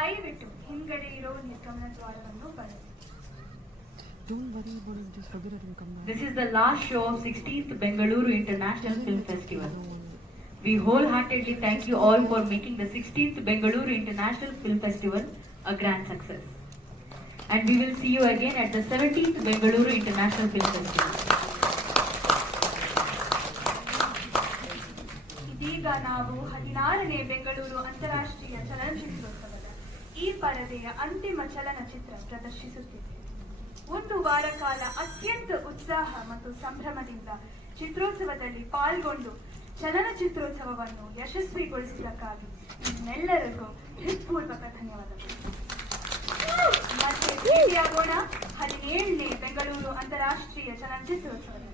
ದಯವಿಟ್ಟು ಹಿಂಗಡೆ ಇರೋ ನಿರ್ಗಮನ ದ್ವಾರವನ್ನು ಬಳಸಿ. This is the last show of 16th Bengaluru International Film Festival. We wholeheartedly thank you all for making the 16th Bengaluru International Film Festival a grand success. And we will see you again at the 17th Bengaluru International Film Festival. ಇದೀಗ ನಾವು 16ನೇ ಬೆಂಗಳೂರು ಅಂತಾರಾಷ್ಟ್ರೀಯ ಚಲನಚಿತ್ರೋತ್ಸವದ ಈ ಪರದೆಯ ಅಂತಿಮ ಚಲನಚಿತ್ರ ಪ್ರದರ್ಶಿಸುತ್ತಿದೆ. ಒಂದು ವಾರ ಕಾಲ ಅತ್ಯಂತ ಉತ್ಸಾಹ ಮತ್ತು ಸಂಭ್ರಮದಿಂದ ಚಿತ್ರೋತ್ಸವದಲ್ಲಿ ಪಾಲ್ಗೊಂಡು ಚಲನಚಿತ್ರೋತ್ಸವವನ್ನು ಯಶಸ್ವಿಗೊಳಿಸಿದ್ದಕ್ಕಾಗಿ ನಿಮ್ಮೆಲ್ಲರಿಗೂ ಹೃತ್ಪೂರ್ವಕ ಧನ್ಯವಾದಗಳು. ಮತ್ತೆ ಭೇಟಿಯಾಗೋಣ 17ನೇ ಬೆಂಗಳೂರು ಅಂತಾರಾಷ್ಟ್ರೀಯ ಚಲನಚಿತ್ರೋತ್ಸವದಲ್ಲಿ.